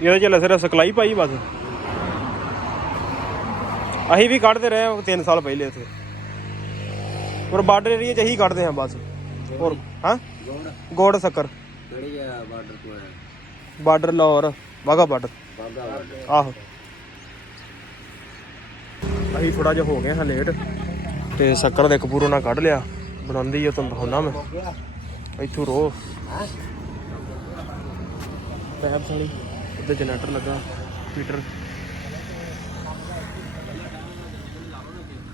ਇਹਦੇ ਚ ਸਿਰਫ ਸਿਖਲਾਈ ਪਾਈ ਬਸ। ਅਸੀਂ ਵੀ ਕੱਢਦੇ ਰਹੇ 3 ਸਾਲ ਪਹਿਲੇ ਇੱਥੇ, ਪਰ ਬਾਰਡਰ ਏਰੀਏ ਚ ਅਸੀਂ ਕੱਢਦੇ ਹਾਂ ਬਸ। ਹੋਰ ਹਾਂ ਗੋੜ ਸ਼ੱਕਰ ਬਾਰਡਰ ਲਾਹੌਰ ਵਾਹਗਾ ਬਾਰਡਰ। ਆਹੋ ਅਸੀਂ ਥੋੜਾ ਜਿਹਾ ਹੋ ਗਏ ਹਾਂ ਲੇਟ, ਤੇ ਸ਼ੱਕਰ ਦੇ ਕਪੂਰੋਂ ਨਾਲ ਕੱਢ ਲਿਆ। ਬਣਾਉਂਦੀ ਆ ਤੁਹਾਨੂੰ ਦਿਖਾਉਣਾ ਮੈਂ। ਇੱਥੋਂ ਰੋ ਪੈਪ ਸਾਲੀ ਉੱਤੇ ਜਨਰੇਟਰ ਲੱਗਾ ਹੀਟਰ,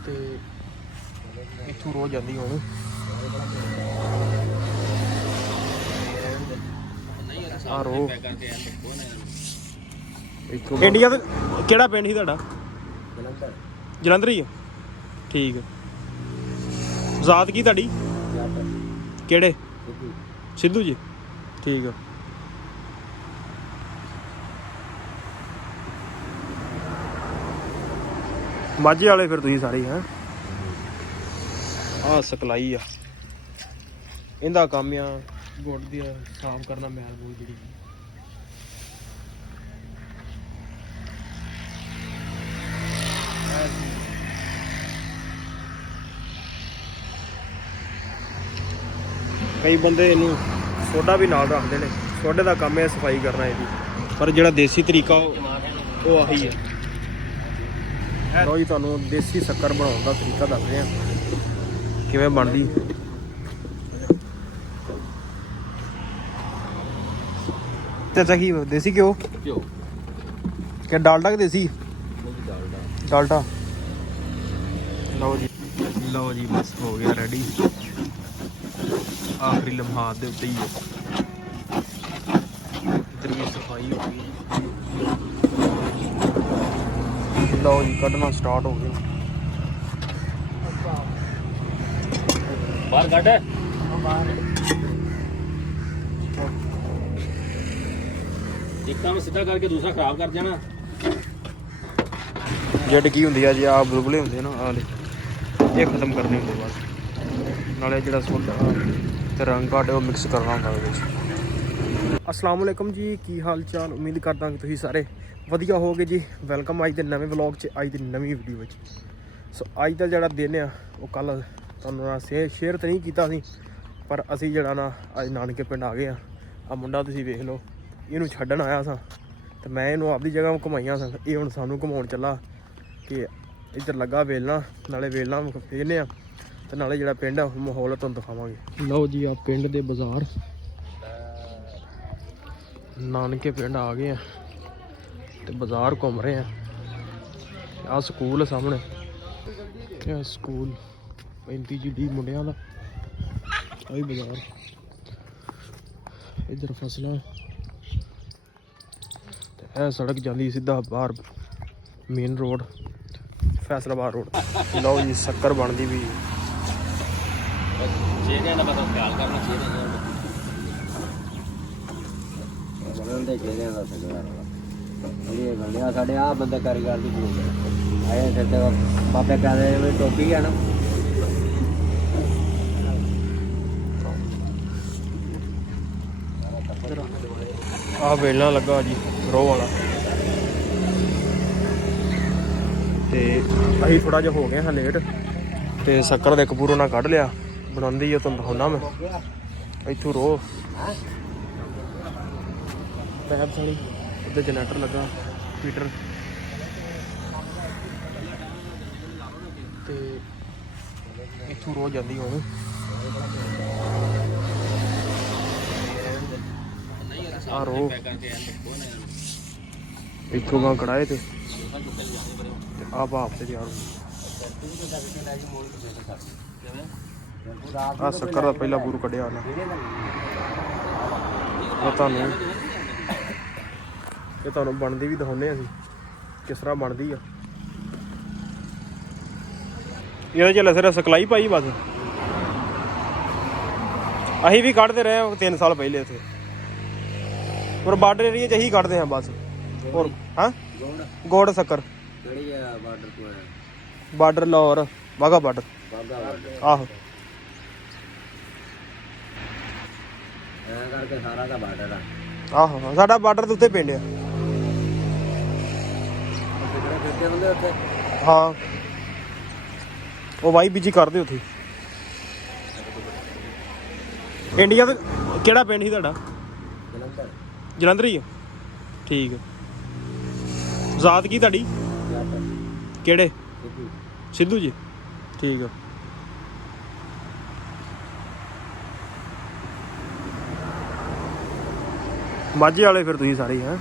ਤੇ ਇੱਥੋਂ ਰੋ ਜਾਂਦੀ ਹੁਣ। ਆ ਰੋ ਇੰਡੀਆ ਦਾ ਕਿਹੜਾ ਪਿੰਡ ਸੀ ਤੁਹਾਡਾ? ਜਲੰਧਰ ਹੀ ਆ। ਠੀਕ ਹੈ। ਜ਼ਾਤ ਕੀ ਤੁਹਾਡੀ? ਕਿਹੜੇ? ਸਿੱਧੂ ਜੀ। ਠੀਕ ਆ। ਮਾਝੇ ਵਾਲੇ ਫਿਰ ਤੁਸੀਂ ਸਾਰੇ ਹੈਂ? ਆਹ ਸਿਖਲਾਈ ਆ, ਇਹਦਾ ਕੰਮ ਆ ਗੁੱਟ ਦੀ ਸਾਫ਼ ਕਰਨਾ, ਮੈਲ ਮੂਲ ਜਿਹੜੀ। ਕਈ ਬੰਦੇ ਇਹਨੂੰ ਸੋਡਾ ਵੀ ਨਾਲ ਰੱਖਦੇ ਨੇ, ਸੋਡੇ ਦਾ ਕੰਮ ਹੈ ਸਫਾਈ ਕਰਨਾ ਇਹਦੀ, ਪਰ ਜਿਹੜਾ ਦੇਸੀ ਤਰੀਕਾ ਉਹ ਆਹੀ ਹੈ। ਲਓ ਜੀ, ਤੁਹਾਨੂੰ ਦੇਸੀ ਸ਼ੱਕਰ ਬਣਾਉਣ ਦਾ ਤਰੀਕਾ ਦੱਸਦੇ ਹਾਂ ਕਿਵੇਂ ਬਣਦੀ। ਚਾਚਾ ਕੀ ਦੇਸੀ ਘਿਓ ਕਿ ਡਾਲਡਾ ਕਿ ਦੇਸੀ? ਡਾਲਡਾ। ਲਓ ਜੀ ਬਸ ਹੋ ਗਿਆ ਰੈਡੀ। ਆਖਰੀ ਲਮਹਾਤ ਦੇ ਉੱਤੇ ਹੀ ਹੈ। ਇੱਧਰ ਵੀ ਸਫਾਈ ਹੋ ਗਈ। ਲਓ ਜੀ ਕੱਢਣਾ ਸਟਾਰਟ ਹੋ ਗਿਆ। ਬਾਹਰ ਕੱਢ। ਇੱਕ ਤਾਂ ਸਿੱਧਾ ਕਰਕੇ ਦੂਸਰਾ ਖਰਾਬ ਕਰ ਜਾਣਾ। ਜੱਡ ਕੀ ਹੁੰਦੀ ਆ ਜੀ? ਆਹ ਬੁਲਬੁਲੇ ਹੁੰਦੇ ਨਾ, ਆਹ ਇਹ ਖਤਮ ਕਰਨੇ ਹੁੰਦੇ ਬਸ। ਨਾਲੇ ਜਿਹੜਾ ਸੋਡਾ ਤੇ ਰੰਗ ਕਾਢ ਉਹ ਮਿਕਸ ਕਰਨਾ ਹੁੰਦਾ ਉਹਦੇ ਵਿੱਚ। ਅਸਲਾਮ ਵਾਲੇਕੁਮ ਜੀ, ਕੀ ਹਾਲ ਚਾਲ? ਉਮੀਦ ਕਰਦਾ ਕਿ ਤੁਸੀਂ ਸਾਰੇ ਵਧੀਆ ਹੋਗੇ ਜੀ। ਵੈਲਕਮ ਅੱਜ ਦੇ ਨਵੇਂ ਵਲੌਗ 'ਚ, ਅੱਜ ਦੀ ਨਵੀਂ ਵੀਡੀਓ ਵਿੱਚ। ਸੋ ਅੱਜ ਦਾ ਜਿਹੜਾ ਦਿਨ ਆ ਉਹ ਕੱਲ੍ਹ ਤੁਹਾਨੂੰ ਨਾਲ ਸ਼ੇਅਰ ਤਾਂ ਨਹੀਂ ਕੀਤਾ ਸੀ, ਪਰ ਅਸੀਂ ਜਿਹੜਾ ਨਾ ਅੱਜ ਨਾਨਕੇ ਪਿੰਡ ਆ ਗਏ ਆ। ਆਹ ਮੁੰਡਾ ਤੁਸੀਂ ਵੇਖ ਲਓ, ਇਹਨੂੰ ਛੱਡਣ ਆਇਆ ਸਾਂ ਤੇ ਮੈਂ ਇਹਨੂੰ ਆਪਦੀ ਜਗ੍ਹਾ ਘੁਮਾਈਆਂ ਸਾਂ। ਇਹ ਹੁਣ ਸਾਨੂੰ ਘੁਮਾਉਣ ਚੱਲਾ ਕਿ ਇੱਧਰ ਲੱਗਾ ਵੇਲਣਾ, ਨਾਲੇ ਵੇਲਣਾ ਵੇਖਦੇ ਆ ਤੇ ਨਾਲੇ ਜਿਹੜਾ ਪਿੰਡ ਆ ਮਾਹੌਲ ਤੁਹਾਨੂੰ ਦਿਖਾਵਾਂਗੇ। ਲਓ ਜੀ, ਆ ਪਿੰਡ ਦੇ ਬਾਜ਼ਾਰ ਨਾਨਕੇ ਪਿੰਡ ਆ ਗਏ ਆ ਤੇ ਬਾਜ਼ਾਰ ਘੁੰਮ ਰਹੇ ਆ। ਆਹ ਸਕੂਲ ਆ ਸਾਹਮਣੇ, ਇਹ ਸਕੂਲ 35 ਜੀ ਮੁੰਡਿਆਂ ਦਾ। ਆਹੀ ਬਾਜ਼ਾਰ, ਇੱਧਰ ਫਸਲਾਂ ਤੇ ਇਹ ਸੜਕ ਜਾਂਦੀ ਸਿੱਧਾ ਬਾਹਰ ਮੇਨ ਰੋਡ, ਫੈਸਲਾਬਾਦ ਰੋਡ। ਲਓ ਜੀ ਸ਼ੱਕਰ ਬਣਦੀ ਵੀ ਸਾਡੇ ਆ ਬੰਦਾ ਕਾਰੀਗਰ ਦੀ ਆਏ ਫਿਰ ਤੇ ਬਾਬੇ ਕਹਿੰਦੇ ਟੋਪੀ ਆ ਨਾ। ਆਹ ਵੇਲਣਾ ਲੱਗਾ ਜੀ ਰੋਹ ਵਾਲਾ, ਤੇ ਅਸੀਂ ਥੋੜਾ ਜਿਹਾ ਹੋ ਗਏ ਹਾਂ ਲੇਟ, ਤੇ ਸ਼ੱਕਰ ਦੇ ਕਪੂਰੋਂ ਨਾਲ ਕੱਢ ਲਿਆ। ਬਣਾਉਂਦੀ ਆ ਤੁਹਾਨੂੰ ਦਿਖਾਉਣਾ ਮੈਂ। ਇੱਥੋਂ ਰੋਹ ਪੈਪ ਸਾਲੀ ਉੱਤੇ ਜਨਰੇਟਰ ਲੱਗਾ ਹੀਟਰ, ਤੇ ਇੱਥੋਂ ਰੋਹ ਜਾਂਦੀ ਹੁਣ। ਆ ਰੋ ਇੱਥੋਂ ਗਾਂ ਕੜਾਏ ਤੇ ਆ ਭਾਪ ਤੇ ਤਿਆਰ ਹੋ। ਆ ਸ਼ੱਕਰ ਦਾ ਪਹਿਲਾ ਬੂਰ ਕੱਢਿਆ ਉਹਨੇ। ਇਹ ਤੁਹਾਨੂੰ ਬਣਦੀ ਵੀ ਦਿਖਾਉਂਦੇ ਅਸੀਂ ਕਿਸ ਤਰ੍ਹਾਂ ਬਣਦੀ ਆ। ਇਹਦੇ ਚ ਸਿਰਫ ਸਿਖਲਾਈ ਪਾਈ ਬਸ। ਅਸੀਂ ਵੀ ਕੱਢਦੇ ਰਹੇ 3 ਸਾਲ ਪਹਿਲੇ ਇੱਥੇ, ਪਰ ਬਾਰਡਰ ਏਰੀਏ 'ਚ ਅਸੀਂ ਕੱਢਦੇ ਹਾਂ ਬਸ। ਹੋਰ ਹਾਂ ਗੋੜ ਸ਼ੱਕਰ ਬਾਰਡਰ ਲਾਹੌਰ ਵਾਹਗਾ ਬਾਰਡਰ। ਆਹੋ ਕਰਕੇ ਸਾਰਾ ਦਾ ਬਾਰਡਰ ਆ। ਆਹੋ ਸਾਡਾ ਬਾਰਡਰ ਦੇ ਉੱਤੇ ਪਿੰਡ ਆ। ਲੱਗੇ ਹੁੰਦੇ ਉੱਥੇ। ਹਾਂ ਉਹ ਵਾਈ ਬੀਜੀ ਕਰਦੇ ਉੱਥੇ। ਇੰਡੀਆ ਦਾ ਕਿਹੜਾ ਪਿੰਡ ਸੀ ਤੁਹਾਡਾ? ਜਲੰਧਰ। ਜਲੰਧਰ ਹੀ ਆ, ਠੀਕ ਹੈ। ਜ਼ਾਤ ਕੀ ਤੁਹਾਡੀ? ਕਿਹੜੇ? ਸਿੱਧੂ ਜੀ, ਠੀਕ ਆ। ਮਾਝੇ ਵਾਲੇ ਫਿਰ ਤੁਸੀਂ ਸਾਰੇ ਹੈ।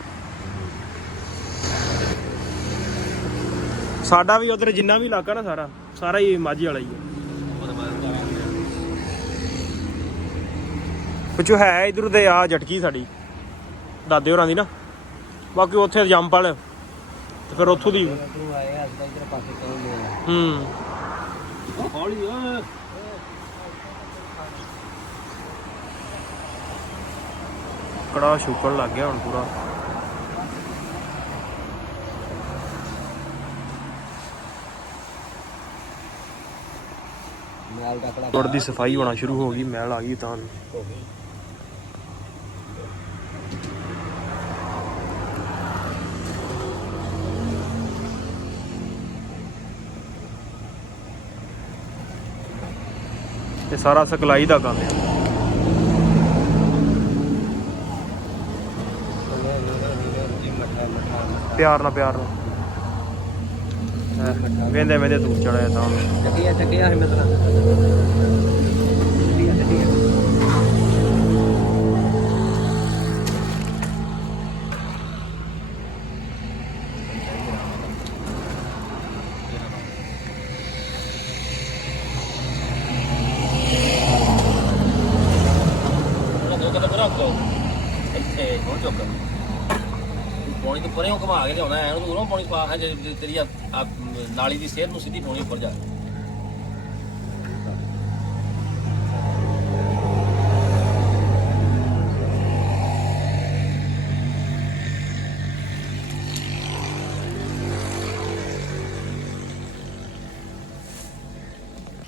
ਸਾਡਾ ਵੀ ਉਧਰ ਜਿੰਨਾ ਵੀ ਇਲਾਕਾ ਨਾ ਸਾਰਾ ਸਾਰਾ ਹੀ ਮਾਝੇ ਵਾਲਾ ਹੀ ਹੈ। ਪਿੱਛੋਂ ਹੈ ਇਧਰ ਦੇ ਆ ਜਟਕੀ ਸਾਡੀ ਦਾਦੇ ਹੋਰਾਂ ਦੀ ਨਾ, ਬਾਕੀ ਉੱਥੇ ਜੰਮਪਲ ਤੇ ਫਿਰ ਉੱਥੋਂ ਦੀ ਕੜਾ ਸ਼ੁਕਣ ਲੱਗ ਗਿਆ ਹੁਣ ਪੂਰਾ। ਗੁੜ ਦੀ ਸਫਾਈ ਹੋਣਾ ਸ਼ੁਰੂ ਹੋ ਗਈ, ਮੈਲ ਆ ਗਈ ਤਾਂ। ਇਹ ਸਾਰਾ ਸਿਖਲਾਈ ਦਾ ਕੰਮ ਹੈ। ਪਿਆਰ ਨਾਲ ਵੇਂਦੇ ਵੇਂਦੇ ਦੂਰ ਚੜਿਆ ਤਾਂ ਚੱਕਿਆ ਹਿੰਮਤ ਨਾਲ। ਪੌਣੀ ਤੋਂ ਪਰੇ ਘੁਮਾ ਕੇ ਲਿਆਉਣਾ ਹੈ, ਉਹਨੂੰ ਦੂਰੋਂ ਪੌਣੀ ਪਾ ਹੈ ਜੇ ਤੇਰੀ ਨਾਲੀ ਦੀ ਸਿਹਤ ਨੂੰ ਸਿੱਧੀ ਪੌਣੀ ਉੱਪਰ ਜਾ।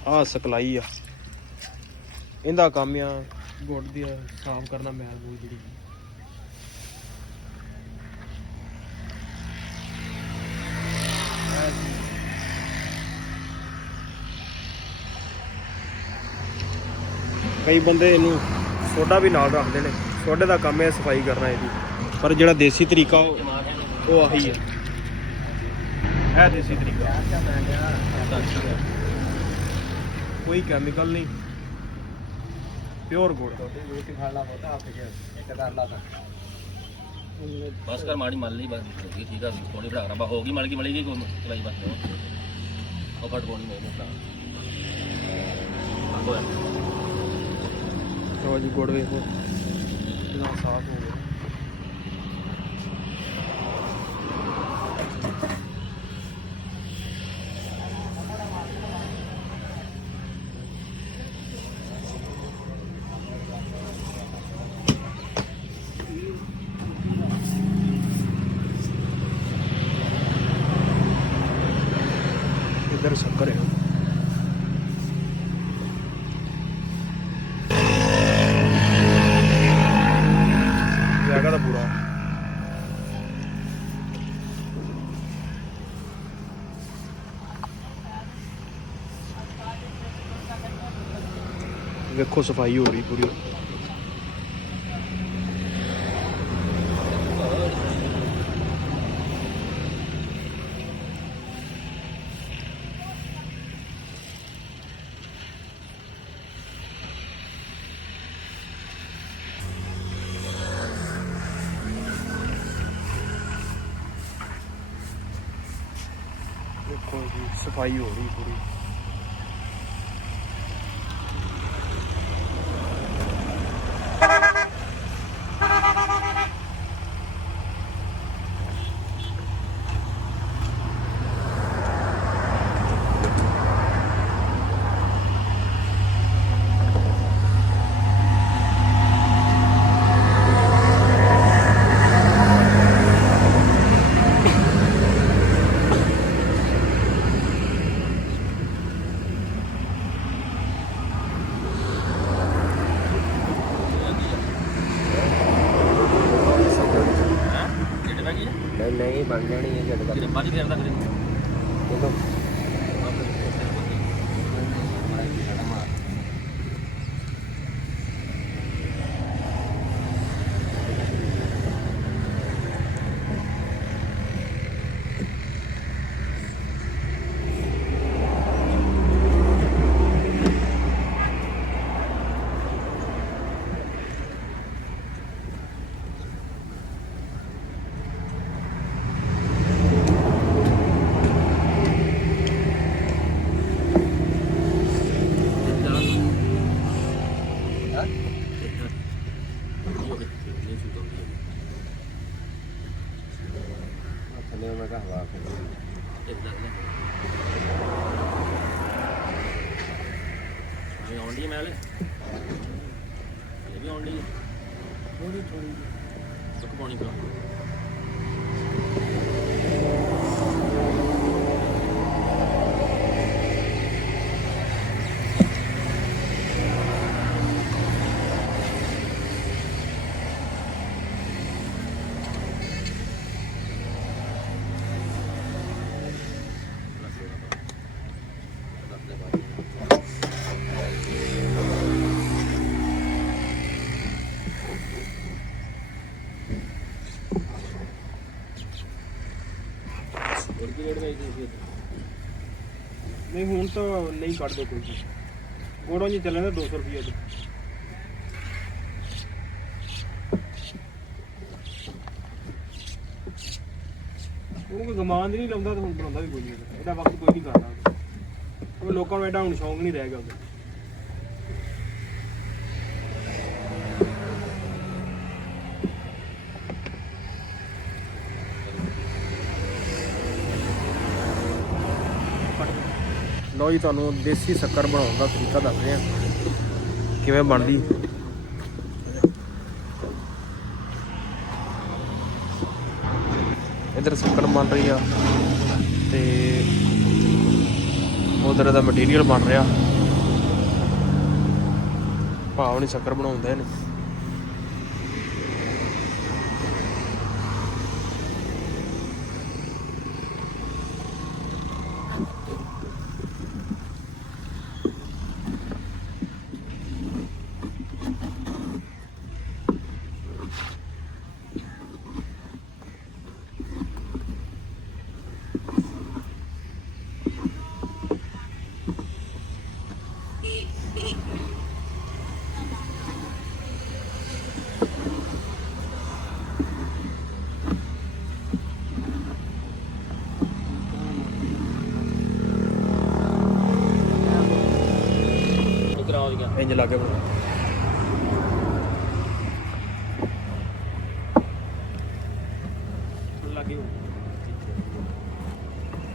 ਆਹ ਸਿਖਲਾਈ ਆ, ਇਹਦਾ ਕੰਮ ਆ ਗੁੜ ਦੀ ਸਾਫ਼ ਕਰਨਾ ਮੈਲ ਮੂਲ ਜਿਹੜੀ। ਕਈ ਬੰਦੇ ਇਹਨੂੰ ਸੋਡਾ ਵੀ ਨਾਲ ਰੱਖਦੇ ਨੇ, ਸੋਡੇ ਦਾ ਕੰਮ ਹੈ ਸਫਾਈ ਕਰਨਾ ਇਹਦੀ, ਪਰ ਜਿਹੜਾ ਦੇਸੀ ਤਰੀਕਾ ਉਹ ਆਹੀ ਹੈ। ਇਹ ਦੇਸੀ ਤਰੀਕਾ, ਕੋਈ ਕੈਮੀਕਲ ਨਹੀਂ, ਪਿਓਰ ਗੁੜ। ਬਸ ਕਰ ਮਾੜੀ ਮਲ ਲਈ, ਬਸ ਠੀਕ ਆ। ਪੌਣੀ ਫੜਾ ਰਹਾ ਹੋ ਗਈ, ਮਲ ਗਈ ਮਲੀ ਗਈ ਕੋਈ ਚਲਾਈ ਬਸ ਉਹ ਫਟ ਪੌਣੀ ਨਹੀਂ ਫੜਾ। ਚਲੋ ਜੀ ਗੁੜ ਵੇਖੋ ਕਿੰਨਾ ਸਾਫ਼ ਹੋ ਗਿਆ। इधर शक्कर है, जाएगा था पूरा। देखो सफाई हो रही पूरी। देखो जी सफाई हो रही पूरी। नहीं बन जानी है ਬਾਜੀ ਫੇਰਦਾ ਫਿਰ तो थले में का हवा ਆਉਂਦੀ ਮੈਲ ਇਹ ਵੀ ਆਉਂਦੀ ਥੋੜੀ ਸੁੱਕ ਪਾਣੀ ਪਾ ਨਹੀਂ ਹੁਣ ਤਾਂ ਨਹੀਂ ਕੱਢ ਦੋ ਕੋਈ ਗੋੜੋਂ ਜੀ ਚੱਲਣ ਦਾ 200 ਰੁਪਏ ਚ ਉਹਨੂੰ ਕੋਈ ਗਮਾਨ ਨਹੀਂ ਲਾਉਂਦਾ ਤਾਂ ਹੁਣ ਬਣਾਉਂਦਾ ਵੀ ਕੋਈ ਨਹੀਂ ਇਹਦਾ ਵਕਤ ਕੋਈ ਨਹੀਂ ਕਰਦਾ ਉਹ ਲੋਕਾਂ ਨੂੰ ਐਡਾ ਹੁਣ ਸ਼ੌਂਕ ਨਹੀਂ ਰਹਿ ਗਿਆ ਉਹਦਾ ਲਓ ਜੀ ਤੁਹਾਨੂੰ ਦੇਸੀ ਸ਼ੱਕਰ ਬਣਾਉਣ ਦਾ ਤਰੀਕਾ ਦੱਸਦੇ ਆ ਕਿਵੇਂ ਬਣਦੀ ਇੱਧਰ ਸ਼ੱਕਰ ਬਣ ਰਹੀ ਆ ਤੇ ਉਧਰ ਦਾ ਮਟੀਰੀਅਲ ਬਣ ਰਿਹਾ ਭਾਵ ਨਹੀਂ ਸ਼ੱਕਰ ਬਣਾਉਂਦੇ ਨੇ ਇੰਜ ਲਾਗੇ ਬਣਾ ਲਾਗੇ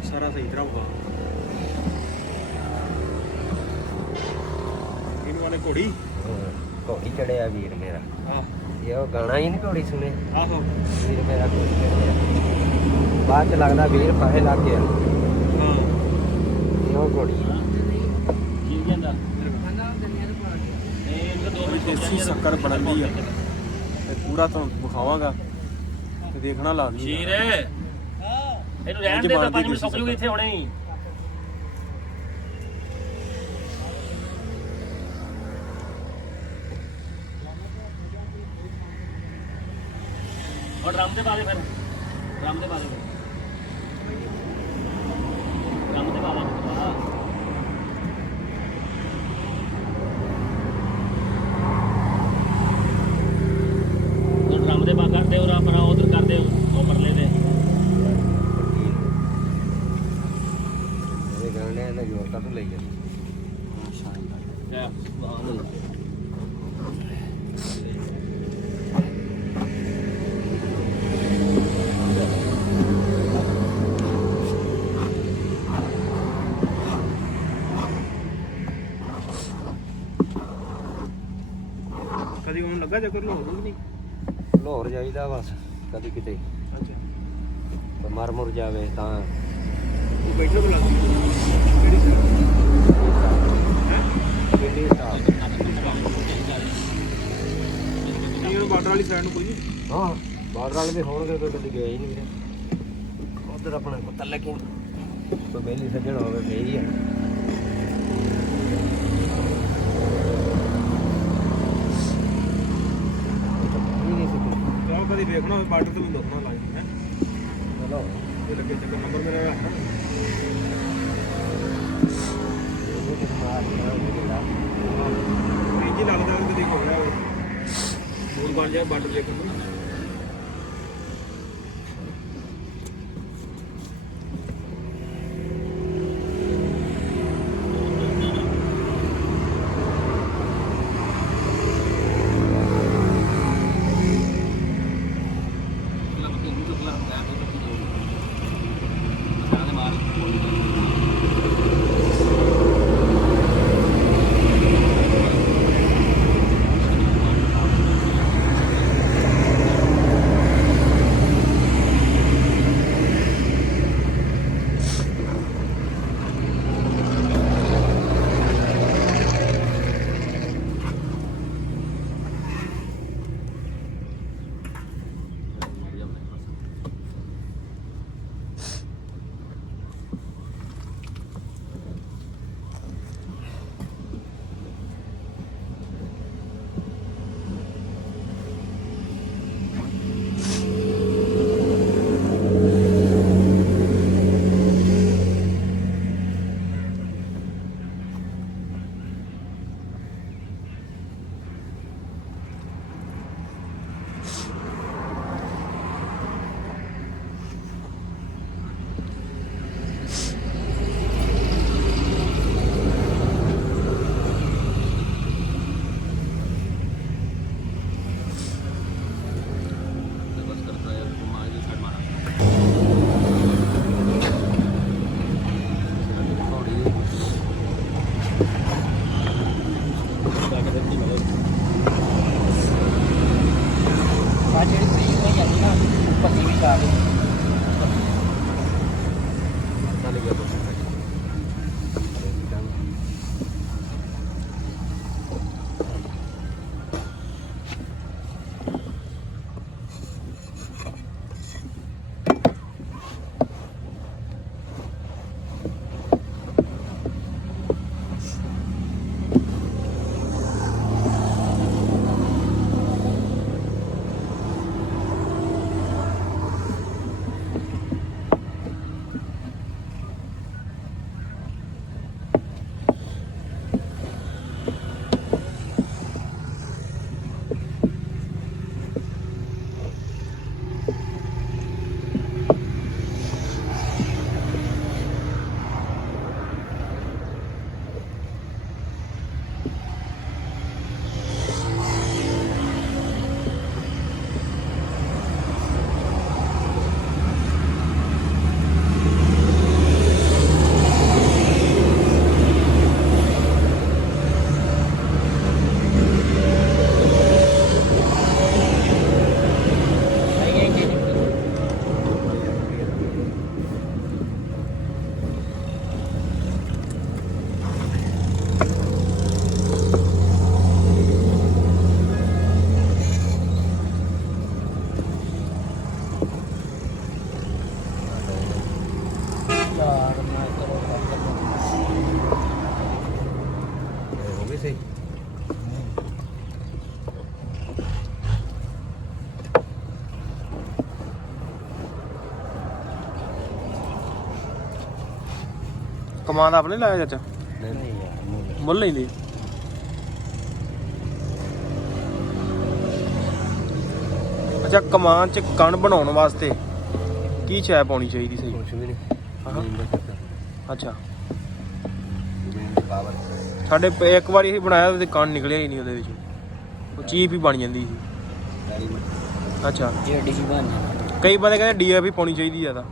ਸਾਰਾ ਸਹੀ ਤਰ੍ਹਾਂ ਹੋਊਗਾ ਇਹਨੂੰ ਵਾਲੇ ਘੋੜੀ घोड़ी चढ़िया वीर मेरा ਆਹ ये वो गाना ही नहीं घोड़ी सुने ਆਹੋ वीर मेरा घोड़ी चढ़िया बाद च लगता वीर फाहे लग गया ਹਾਂ ये वो घोड़ी ਕੀ ਕਹਿੰਦਾ ਦੇਸੀ ਸ਼ੱਕਰ ਬਣਦੀ ਆ ਤੇ ਪੂਰਾ ਤੁਹਾਨੂੰ ਵਿਖਾਵਾਂਗਾ ਤੇ ਦੇਖਣਾ ਲਾ ਦੀ ਸ਼ੀਰ ਇਹਨੂੰ ਰਹਿਣ ਦੇ ਤਾਂ 5 ਮਿੰਟ ਸੁੱਕ ਜੂਗੀ ਇੱਥੇ ਹੁਣੇ ਹੀ और ड्रम ਦੇ ਬਾਰੇ ਫਿਰ ड्रम ਦੇ ਬਾਰੇ ड्रम ਦੇ ਬਾਰੇ ड्रम ਦੇ ਬਾਰੇ ਕਰਦੇ ਔਰ ਆਪਣਾ ਉਧਰ ਕਰਦੇ ਉਹ ਪਰਲੇ ਦੇ ये गाने ना जोर का तो ले गया ਕਦੀ ਉਹਨੂੰ ਲੱਗਾ ਚੱਕਰ ਲੋੜ ਨਹੀਂ लाहौर जाइदा बस कभी किते ਅੱਛਾ मर मुर जावे तां ਉਹ ਬੈਠੋ ਬੁਲਾ ਕਿਹੜੀ ਸਾਈਡ पिंडी स्टाफ ਨਹੀਂ ਉਹ ਬਾਰਡਰ ਵਾਲੀ ਸਾਈਡ ਨੂੰ ਕੋਈ ਨਹੀਂ हाँ बार्डर वाले भी होंगे कोई कभी गए ही नहीं उधर अपने को तले की ਕੋਈ ਬੇਲੀ ਸੱਜਣ ਹੋਵੇ ਫੇਰ ਹੀ ਆ ਚਲੋ ਕਦੀ ਵੇਖਣਾ ਹੋਵੇ ਬਾਰਡਰ ਤੇ ਵੀ ਦੱਸਣਾ ਲਾਈ ਹੈ ਚਲੋ ਤੇ ਲੱਗੇ ਚੱਕਰ ਨੰਬਰ ਮੇਰਾ ਰੱਖ ਜੀ ਲੱਗਦਾ ਕਦੀ ਹੋ ਗਿਆ ਹੁਣ ਬਣ ਜਾ ਬਾਰਡਰ ਲੈ ਕੇ ਕਮਾਂਡ ਆਪਣੇ ਲਾਇਆ ਚਾਚਾ ਨਹੀਂ ਯਾਰ ਮੁੱਲ ਲੈਂਦੀ ਅੱਛਾ ਕਮਾਨ ਚ ਕਣ ਬਣਾਉਣ ਵਾਸਤੇ ਕੀ ਸ਼ੈ ਪਾਉਣੀ ਚਾਹੀਦੀ ਸਹੀ ਕੁਛ ਵੀ ਨਹੀਂ ਅੱਛਾ ਜ਼ਮੀਨ ਦੀ ਪਾਵਰ ਸਾਡੇ ਇੱਕ ਵਾਰੀ ਇਹ ਬਣਾਇਆ ਤੇ ਕਣ ਨਿਕਲਿਆ ਹੀ ਨਹੀਂ ਉਹਦੇ ਵਿੱਚ ਉਹ ਚੀਪ ਹੀ ਬਣ ਜਾਂਦੀ ਸੀ ਅੱਛਾ ਇਹ ਡੀ ਬਣ ਜਾਂਦਾ ਕਈ ਬੰਦੇ ਕਹਿੰਦੇ ਡੀਏਪੀ ਪਾਉਣੀ ਚਾਹੀਦੀ ਆ ਤਾਂ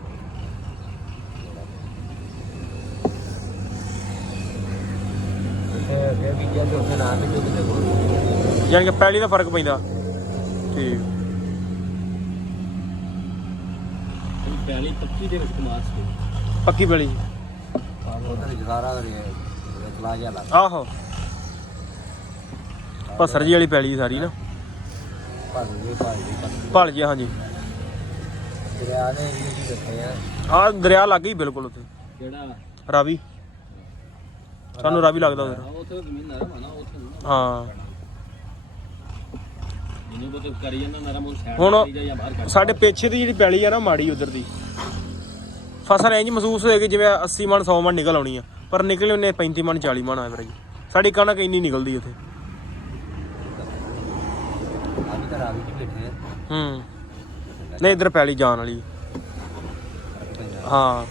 ਇਹ ਵੀ ਜਦ ਉਹ ਨਾ ਵੀ ਜੋ ਕਿਤੇ ਕੋਲ ਯਾਨੀ ਕਿ ਪੈਲੀ ਦਾ ਫਰਕ ਪੈਂਦਾ ਠੀਕ ਪਹਿਲੀ 25 ਦੇ ਵਿੱਚ ਕਮਾਲ ਸੀ ਪੱਕੀ ਪੈਲੀ ਉਧਰ ਜਗਾਰਾ ਇਤਲਾ ਜਾ ਲਾ ਆਹੋ ਪਸਰ ਜੀ ਵਾਲੀ ਪੈਲੀ ਸਾਰੀ ਨਾ ਭਲ ਜੀ ਹਾਂਜੀ ਦਰਿਆ ਦੇ ਏਰੀਏ ਦੀ ਦੱਸਿਆ ਆਹ ਦਰਿਆ ਲੱਗ ਗਈ ਬਿਲਕੁਲ ਉੱਥੇ ਕਿਹੜਾ ਰਾਵੀ ਸਾਨੂੰ ਰਾਵੀ ਲੱਗਦਾ ਉਧਰ। ਉੱਥੇ ਜ਼ਮੀਨ ਨਰਮ ਆ ਨਾ ਉੱਥੇ ਹਾਂ ਮੈਨੂੰ ਬਤੇ ਕਰੀ ਜਾਂਦਾ ਨਰਮ ਉਹ ਸਾਈਡ ਹੁਣ ਤੇ ਜਾਂ ਬਾਹਰ ਕੱਢ ਸਾਡੇ ਪਿੱਛੇ ਦੀ ਜਿਹੜੀ ਪੈਲੀ ਆ ਨਾ ਮਾੜੀ ਉਧਰ ਦੀ ਫਸਲ ਇੰਜ ਮਹਿਸੂਸ ਹੋਏਗੀ ਜਿਵੇਂ 80 ਮਣ 100 ਮਣ ਨਿਕਲ ਆਉਣੀ ਆ, ਪਰ ਨਿਕਲੇ ਉਹਨੇ 35 ਮਣ 40 ਮਣ ਆ ਜੀ। ਸਾਡੀ ਕਣਕ ਇੰਨੀ ਨਿਕਲਦੀ ਉੱਥੇ। ਅਭੀ ਤਾਂ ਰਾਵੀ ਚ ਬੈਠੇ ਆ ਹੂੰ ਨਹੀਂ ਇੱਧਰ ਪੈਲੀ ਜਾਣ ਵਾਲੀ। ਹਾਂ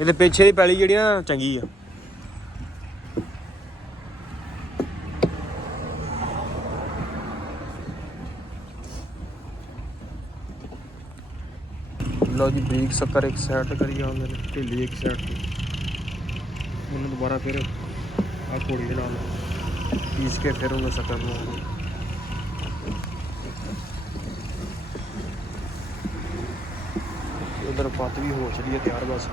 ਇਹਦੇ ਪਿੱਛੇ ਦੀ ਪੈਲੀ ਜਿਹੜੀ ਨਾ ਚੰਗੀ ਆ। ਲਓ ਜੀ ਬਰੀਕ ਸ਼ੱਕਰ ਇੱਕ ਸਾਈਡ ਤੇ ਕਰੀ ਜਾਂਦੇ ਨੇ, ਢਿੱਲੀ ਇੱਕ ਸਾਈਡ ਤੇ। ਉਹਨੂੰ ਦੁਬਾਰਾ ਫਿਰ ਆਹ ਘੋੜੀ ਦੇ ਨਾਲ ਪੀਸ ਕੇ ਫਿਰ ਉਹਨੂੰ ਸ਼ੱਕਰ ਬਣਾਉਂਦੇ। ਉਧਰ ਪੱਤ ਵੀ ਹੋ ਚਲੀ ਹੈ ਤਿਆਰ ਬਸ।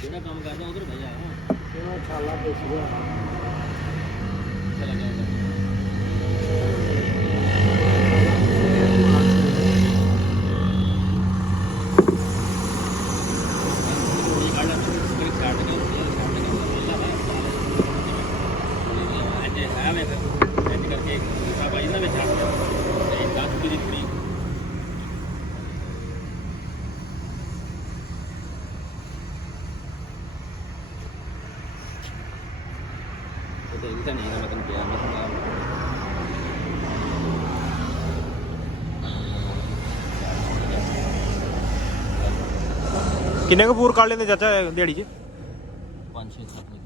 ਜਿਹੜਾ ਕੰਮ ਕਰਦਾ ਉਧਰ ਬਹਿ ਜਾ ਇਹ ਛਾਲਾ ਦੇਖ ਗਿਆ। ਚਲਾ ਗਿਆ ਤਾਂ ਨਹੀਂ ਮੈਂ ਤੈਨੂੰ ਕਿਹਾ ਕਿੰਨੇ ਕੁ ਪੂਰ ਕੱਢ ਲੈਂਦੇ ਚਾਚਾ ਦਿਹਾੜੀ 'ਚ? 5-6 ਨਿਕਲ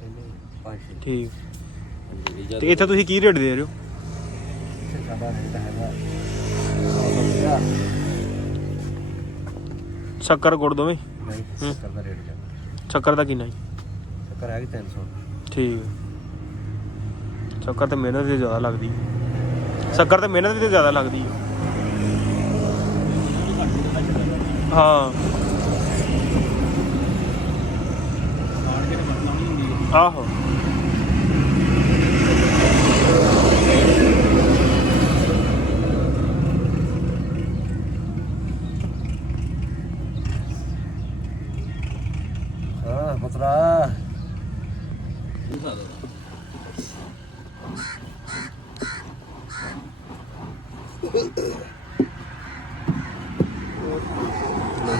ਜਾਂਦੇ 5-6 ਠੀਕ। ਤੇ ਇੱਥੇ ਤੁਸੀਂ ਕੀ ਰੇਟ ਦੇ ਰਹੇ ਹੋ? ਸਾਡਾ ਰੇਟ ਹੈਗਾ ਸ਼ੱਕਰ ਗੁੜ ਦੋਵੇਂ? ਨਹੀਂ ਸ਼ੱਕਰ ਦਾ ਰੇਟ ਜ਼ਿਆਦਾ। ਸ਼ੱਕਰ ਦਾ ਕਿੰਨਾ ਜੀ? ਸ਼ੱਕਰ ਹੈਗੀ 300। ਠੀਕ। ਸ਼ੱਕਰ ਤੇ ਮਿਹਨਤ ਵੀ ਜ਼ਿਆਦਾ ਲੱਗਦੀ। ਸ਼ੱਕਰ ਤੇ ਮਿਹਨਤ ਵੀ ਜ਼ਿਆਦਾ ਲੱਗਦੀ ਹਾਂ। ਆਹੋ ਹਾਂ ਪੁੱਤਰਾ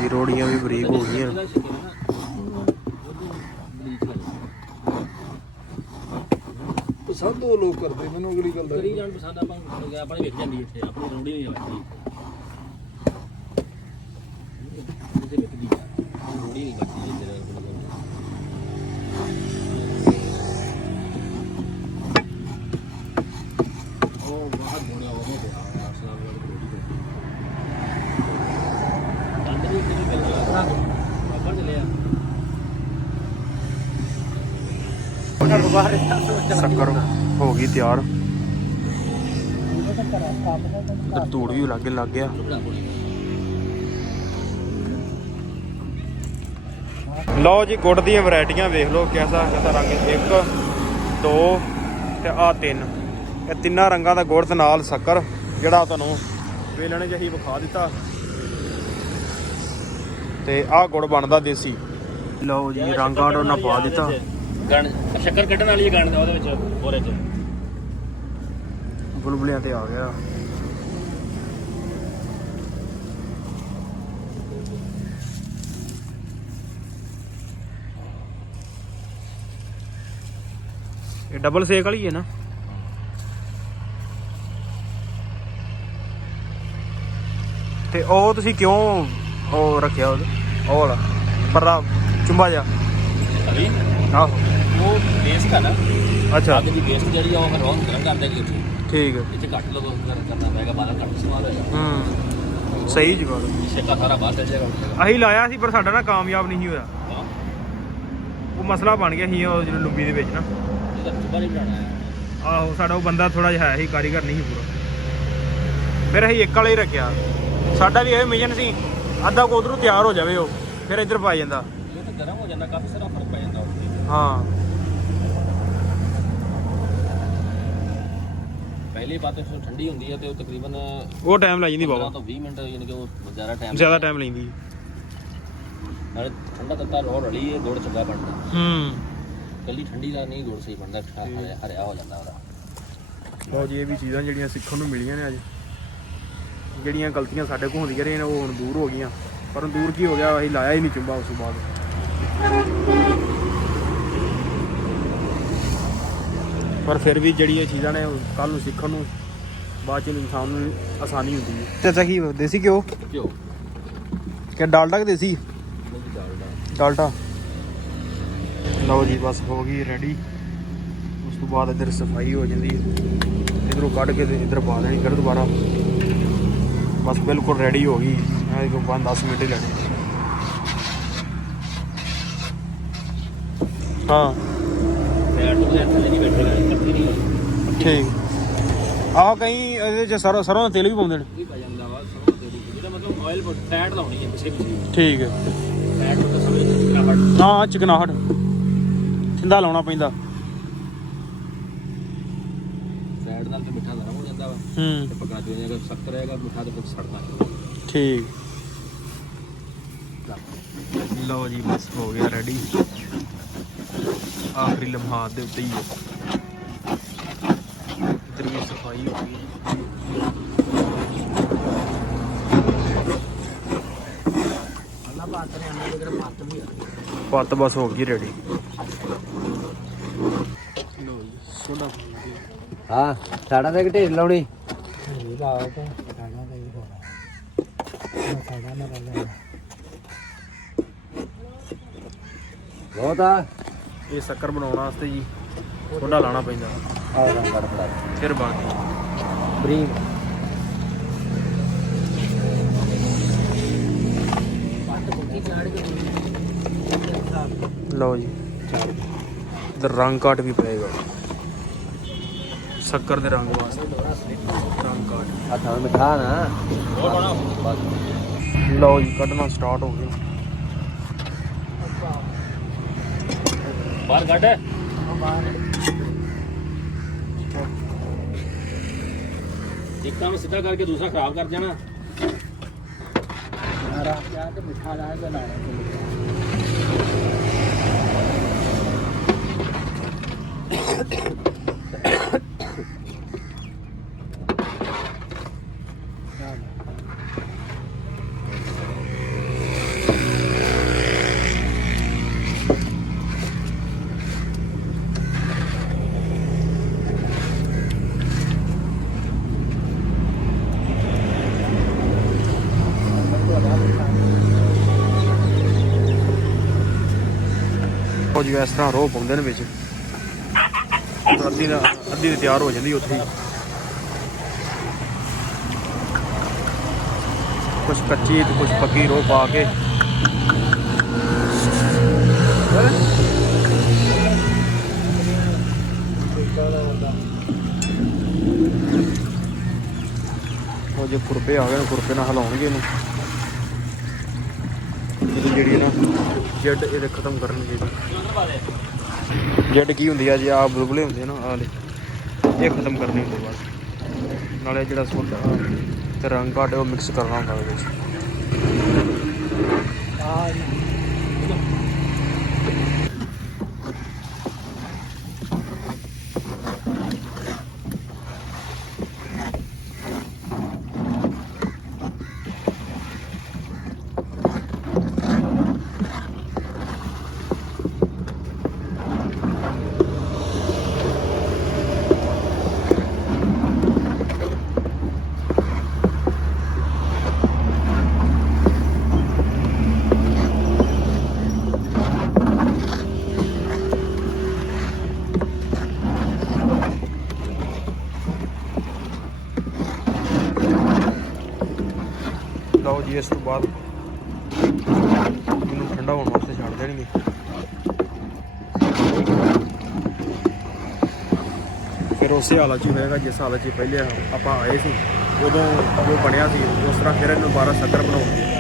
ਜੀ ਰੋੜੀਆਂ ਵੀ ਬਰੀਕ ਹੋ ਗਈਆਂ। ਪਸੰਦ ਉਹ ਲੋਕ ਕਰਦੇ, ਮੈਨੂੰ ਅਗਲੀ ਗੱਲ ਦਾ ਕਰੀ ਜਾਣ ਪਸੰਦ ਆਪਾਂ ਆਪਣੇ ਵੇਖ ਜਾਂਦੀ ਇੱਥੇ ਆਪਣੀ ਰੋੜੀ ਨਹੀਂ ਆਉਂਦੀ ਇਹਦੇ ਵੇਖਦੀ ਰੋੜੀ ਨਹੀਂ ਕੱਟਦੀ ਇੱਧਰ ਉਹ ਬਾਹਰ ਬੋਲਿਆ ਉਹ ਬੋਲਿਆ ਅਸਲਾਮ ਵਾਲੀ ਰੋੜੀ ਦੰਦ ਨਹੀਂ ਕਿਤੇ ਚੱਲਿਆ ਬਾਹਰ ਚੱਲਿਆ ਸ਼ੱਕਰ ਹੋ ਗਈ ਤਿਆਰ। ਧੂੜ ਵੀ ਲਾਗੇ ਲੱਗ ਗਿਆ। ਲਓ ਜੀ ਗੁੜ ਦੀਆਂ ਵੈਰਾਈਟੀਆਂ ਵੇਖ ਲਓ ਕਿਹਦਾ ਰੰਗ। 1 2 ਤੇ ਆਹ 3। ਇਹ ਤਿੰਨਾਂ ਰੰਗਾਂ ਦਾ ਗੁੜ ਤੇ ਨਾਲ ਸ਼ੱਕਰ ਜਿਹੜਾ ਤੁਹਾਨੂੰ ਵੇਲਣੇ 'ਚ ਅਸੀਂ ਵਿਖਾ ਦਿੱਤਾ। ਤੇ ਆਹ ਗੁੜ ਬਣਦਾ ਦੇਸੀ। ਲਓ ਜੀ ਰੰਗ ਆੜ ਉਹਨਾਂ ਪਾ ਦਿੱਤਾ। ਗਣ ਸ਼ੱਕਰ ਕੱਢਣ ਵਾਲੀ ਗਣ ਦਾ ਉਹਦੇ ਵਿੱਚ ਉਹਦੇ ਚ ਬੁਲਬੁਲਿਆਂ ਤੇ ਆ ਗਿਆ। ਇਹ ਡਬਲ ਸੇਕ ਵਾਲੀ ਹੈ ਨਾ? ਤੇ ਉਹ ਤੁਸੀਂ ਕਿਉਂ ਉਹ ਰੱਖਿਆ ਉਹ ਵਾਲਾ ਪਰਲਾ ਚੁੰਬਾ ਜਿਹਾ? ਅਭੀ ਆਹੋ ਉਹ ਵੇਸਟ ਆ ਨਾ। ਅੱਛਾ ਅੱਗ ਦੀ ਵੇਸਟ ਜਿਹੜੀ ਆ ਉਹ ਫਿਰ ਉਹ ਗਰਮ ਕਰਦੇ ਜੀ ਇੱਥੇ ਠੀਕ ਹੈ। ਇੱਥੇ ਕੱਟ ਲਓ ਕਰਨਾ ਪਏਗਾ ਬਾਹਰ ਕੱਟ ਸਵਾਲ ਹੋਏਗਾ। ਸਹੀ ਜਗ੍ਹਾ ਛੇਕਾ ਸਾਰਾ ਬਾਹਰ ਚੱਲ ਜਾਏਗਾ। ਅਸੀਂ ਲਾਇਆ ਸੀ ਪਰ ਸਾਡਾ ਨਾ ਕਾਮਯਾਬ ਨਹੀਂ ਹੋਇਆ। ਉਹ ਮਸਲਾ ਬਣ ਗਿਆ ਸੀ ਉਹ ਜਿਹੜਾ ਲੁੰਬੀ ਦੇ ਵਿੱਚ ਨਾ। ਇਹਦਾ ਚੁੱਪਾ ਨਹੀਂ ਬਣਾਉਣਾ ਹੈ ਆਹੋ ਸਾਡਾ ਉਹ ਬੰਦਾ ਥੋੜਾ ਜਿਹਾ ਹੈ ਹੀ ਕਾਰੀਗਰ ਨਹੀਂ ਸੀ ਪੂਰਾ, ਫਿਰ ਅਸੀਂ ਇੱਕ ਵਾਲਾ ਹੀ ਰੱਖਿਆ। ਸਾਡਾ ਵੀ ਇਹ ਮਿਸ਼ਨ ਸੀ ਅੱਧਾ ਕੋ ਉਧਰੋਂ ਤਿਆਰ ਹੋ ਜਾਵੇ ਉਹ ਫਿਰ ਇੱਧਰ ਪਾ ਜਾਂਦਾ। ਇਹ ਤਾਂ ਗਰਮ ਹੋ ਜਾਂਦਾ, ਕਾਫੀ ਸਾਰਾ ਫਰਕ ਪੈ ਜਾਂਦਾ ਉੱਥੇ। ਹਾਂ ਪਹਿਲੀ ਬਾਤ ਤਾਂ ਠੰਡੀ ਹੁੰਦੀ ਹੈ ਤੇ ਉਹ ਤਕਰੀਬਨ ਉਹ ਟਾਈਮ ਲੱਗ ਜਾਂਦੀ 15 ਬਾਬਾ, ਤੋਂ 20 ਮਿੰਟ, ਯਾਨੀ ਕਿ ਉਹ ਜ਼ਿਆਦਾ ਟਾਈਮ ਲੈਂਦੀ। ਨਾਲੇ ਠੰਡਾ ਤੱਤਾ ਰੋੜ ਰਲੀ ਹੈ, ਗੁੜ ਚੰਗਾ ਬਣਦਾ। ਕੱਲੀ ਠੰਡੀ ਦਾ ਨਹੀਂ ਗੁੜ ਸਹੀ ਬਣਦਾ, ਹਰਿਆ ਹੋ ਜਾਂਦਾ ਉਹਦਾ। ਲਓ ਜੀ ਇਹ ਵੀ ਚੀਜ਼ਾਂ ਜਿਹੜੀਆਂ ਸਿੱਖਣ ਨੂੰ ਮਿਲੀਆਂ ਨੇ ਅੱਜ, ਜਿਹੜੀਆਂ ਗਲਤੀਆਂ ਸਾਡੇ ਕੋਲ ਹੁੰਦੀਆਂ ਰਹੀਆਂ ਨੇ ਉਹ ਹੁਣ ਦੂਰ ਹੋ ਗਈਆਂ। ਪਰ ਦੂਰ ਕੀ ਹੋ ਗਿਆ, ਅਸੀਂ ਲਾਇਆ ਹੀ ਨਹੀਂ ਚੁੰਬਾ ਉਸ ਤੋਂ ਬਾਅਦ। ਪਰ ਫਿਰ ਵੀ ਜਿਹੜੀਆਂ ਚੀਜ਼ਾਂ ਨੇ ਕੱਲ ਨੂੰ ਸਿੱਖਣ ਨੂੰ ਬਾਅਦ 'ਚ ਇਨਸਾਨ ਨੂੰ ਆਸਾਨੀ ਹੁੰਦੀ ਹੈ। ਚਾਚਾ ਕੀ ਦੇਸੀ ਘਿਓ ਘਿਓ ਕਿ ਡਾਲਡਾ ਕਿ ਦੇਸੀ ਡਾਲਡਾ? ਲਓ ਜੀ ਬਸ ਹੋ ਗਈ ਰੈਡੀ। ਉਸ ਤੋਂ ਬਾਅਦ ਇੱਧਰ ਸਫਾਈ ਹੋ ਜਾਂਦੀ ਹੈ, ਇੱਧਰੋਂ ਕੱਢ ਕੇ ਤੇ ਇੱਧਰ ਪਾ ਦੇਣੀ ਫਿਰ ਦੁਬਾਰਾ। ਬਸ ਬਿਲਕੁਲ ਰੈਡੀ ਹੋ ਗਈ, ਇਹ ਕੋਈ 5-10 ਮਿੰਟ ਹੀ ਲੱਗਣੇ। ਹਾਂ ਫੈਟ ਤੋਂ ਥੱਲੇ ਨਹੀਂ ਬੈਠੇਗਾ, ਇਕੱਠੀ ਨਹੀਂ ਹੋਣੀ। ਠੀਕ। ਆਹੋ ਕਈ ਇਹਦੇ 'ਚ ਸਰੋਂ ਦਾ ਤੇਲ ਵੀ ਪਾਉਂਦੇ ਨੇ। ਇਹ ਪੈ ਜਾਂਦਾ ਵਾ ਸਰੋਂ ਤੇਲ, ਜਿਹਦਾ ਮਤਲਬ ਆਇਲ ਫੈਟ ਲਾਉਣੀ ਹੈ ਪਿੱਛੇ ਪਿੱਛੇ। ਠੀਕ ਹੈ। ਫੈਟ ਤੋਂ ਸਮਝ ਚਿਕਨਾਹਟ। ਹਾਂ ਚਿਕਨਾਹਟ ਠੰਡਾ ਲਾਉਣਾ ਪੈਂਦਾ। ਫੈਟ ਨਾਲ ਤੇ ਮਿੱਠਾ ਨਰਮ ਹੋ ਜਾਂਦਾ ਵਾ ਤੇ ਪਕਾ ਜੋ ਅਗਰ ਸਖਤ ਰਹੇਗਾ ਮਿੱਠਾ ਤੇ ਫਿਰ ਸੜਨਾ। ਠੀਕ। ਲਓ ਜੀ ਬਸ ਹੋ ਗਿਆ ਰੈਡੀ, ਆਖਰੀ ਲਮਹਾਤ ਦੇ ਉੱਤੇ ਹੀ ਹੈ। ਇੱਧਰ ਵੀ ਸਫਾਈ ਹੋ ਗਈ। ਪੱਤ ਬਸ ਹੋ ਗਈ ਰੈਡੀ। ਸੋਡਾ ਹਾਂ ਸਾਡਾ ਤੇ ਢੇਰ ਲਾਉਣੀ ਬਹੁਤ ਆ। ਇਹ ਸ਼ੱਕਰ ਬਣਾਉਣ ਵਾਸਤੇ ਜੀ ਸੋਡਾ ਲਾਣਾ ਪੈਂਦਾ, ਫਿਰ ਬਣਦੀ ਬਰੀਕ। ਲਓ ਜੀ ਇੱਧਰ ਰੰਗ ਕਾਟ ਵੀ ਪਏਗਾ ਸ਼ੱਕਰ ਦੇ ਰੰਗ ਵਾਸਤੇ। ਰੰਗ ਕਾਟ ਹੱਥਾਂ ਵਿੱਚ ਮਿਠਾ ਨਾ ਹੋਰ ਬਣਾ ਬਸ। ਲਓ ਜੀ ਕੱਢਣਾ ਸਟਾਰਟ ਹੋ ਗਿਆ। ਬਾਹਰ ਕੱਢ। ਇੱਕ ਕੰਮ ਸਿੱਧਾ ਕਰਕੇ ਦੂਸਰਾ ਖਰਾਬ ਕਰ ਜਾਣਾ। ਮਿੱਠਾ ਲਾ ਕੇ ਲਾਇਆ ਉਹ ਜੀ ਇਸ ਤਰ੍ਹਾਂ ਰੋਹ ਪਾਉਂਦੇ ਨੇ ਵਿੱਚ, ਅੱਧੀ ਤੇ ਤਿਆਰ ਹੋ ਜਾਂਦੀ ਉੱਥੇ ਹੀ। ਕੁਛ ਕੱਚੀ ਤੇ ਕੁਛ ਪੱਕੀ ਰੋਹ ਪਾ ਕੇ ਉਹ ਜੇ ਖੁਰਪੇ ਆ ਗਏ ਨੇ, ਖੁਰਪੇ ਨਾਲ ਹਿਲਾਉਣਗੇ ਇਹਨੂੰ। ਇਹਦੀ ਜਿਹੜੀ ਨਾ ਜੈਡ ਇਹਦੇ ਖਤਮ ਕਰਨਗੇ। ਜੈਡ ਕੀ ਹੁੰਦੀ ਆ ਜੀ, ਆਹ ਬੁਲਬੁਲੇ ਹੁੰਦੇ ਨਾ ਆਲੇ, ਇਹ ਖਤਮ ਕਰਨੇ ਹੁੰਦੇ ਬਸ। ਨਾਲੇ ਜਿਹੜਾ ਸੋਡਾ ਤੇ ਰੰਗ ਕਾਟ ਉਹ ਮਿਕਸ ਕਰਨਾ ਹੁੰਦਾ ਉਹਦੇ ਵਿੱਚ। ਲਓ ਜੀ ਇਸ ਤੋਂ ਬਾਅਦ ਇਹਨੂੰ ਠੰਡਾ ਹੋਣ ਵਾਸਤੇ ਛੱਡ ਦੇਣਗੇ। ਫਿਰ ਫਿਰ ਉਸੇ ਹਾਲਤ 'ਚ ਹੀ ਹੋਏਗਾ ਜਿਸ ਹਾਲਤ 'ਚ ਪਹਿਲੇ ਆਪਾਂ ਆਏ ਸੀ ਉਦੋਂ ਜੋ ਬਣਿਆ ਸੀ ਉਸ ਤਰ੍ਹਾਂ ਫਿਰ ਇਹਨੂੰ ਦੁਬਾਰਾ ਸ਼ੱਕਰ ਬਣਾਉਣੀ।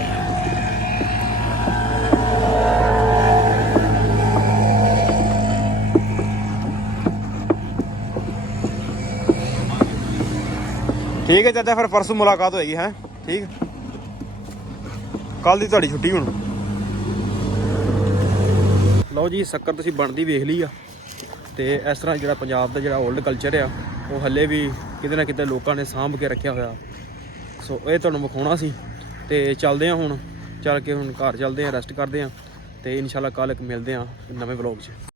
ਠੀਕ ਹੈ ਚਾਚਾ, ਫਿਰ ਪਰਸੋਂ ਮੁਲਾਕਾਤ ਹੋਏਗੀ ਹੈ। ਠੀਕ, ਕੱਲ ਦੀ ਤੁਹਾਡੀ ਛੁੱਟੀ ਹੁਣ। ਲਓ ਜੀ, ਸ਼ੱਕਰ ਤੁਸੀਂ ਬਣਦੀ ਵੇਖ ਲਈ ਆ। ਤੇ ਇਸ ਤਰ੍ਹਾਂ ਜਿਹੜਾ ਪੰਜਾਬ ਦਾ ਜਿਹੜਾ ਓਲਡ ਕਲਚਰ ਆ ਉਹ ਹੱਲੇ ਵੀ ਕਿਤੇ ਨਾ ਕਿਤੇ ਲੋਕਾਂ ਨੇ ਸਾਂਭ ਕੇ ਰੱਖਿਆ ਹੋਇਆ। ਸੋ ਇਹ ਤੁਹਾਨੂੰ ਵਿਖਾਉਣਾ ਸੀ। ਤੇ ਚੱਲਦੇ ਹਾਂ ਹੁਣ, ਚੱਲ ਕੇ ਹੁਣ ਘਰ ਚੱਲਦੇ ਹਾਂ, ਰੈਸਟ ਕਰਦੇ ਹਾਂ ਤੇ ਇਨਸ਼ਾਅੱਲਾ ਕੱਲ੍ਹ ਮਿਲਦੇ ਹਾਂ ਨਵੇਂ ਵਲੌਗ 'ਚ।